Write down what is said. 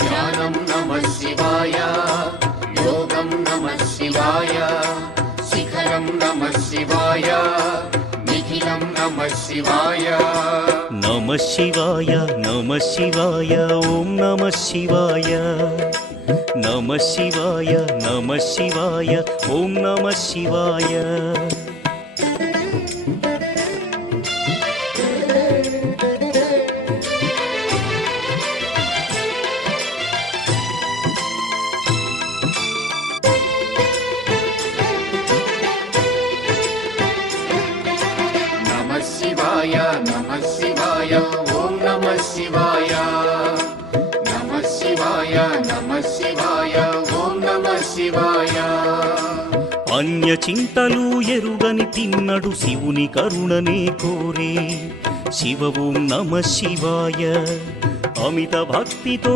ధ్యానం నమః శివాయ, యోగం నమః శివాయ, శిఖరం నమః శివాయ, నిఖిలం నమః శివాయ. నమః శివాయ నమః శివాయ ఓం నమః శివాయ. నమః శివాయ నమః శివాయ ఓం నమః శివాయ. నమః శివాయ నమః శివాయ ఓం నమః శివాయ. నమః శివాయ నమః శివాయ ఓం నమః శివాయ. అన్య చింతలు ఎరుగని తిన్నడు శివుని కరుణనే కోరే. శివ ఓం నమః శివాయ. అమిత భక్తితో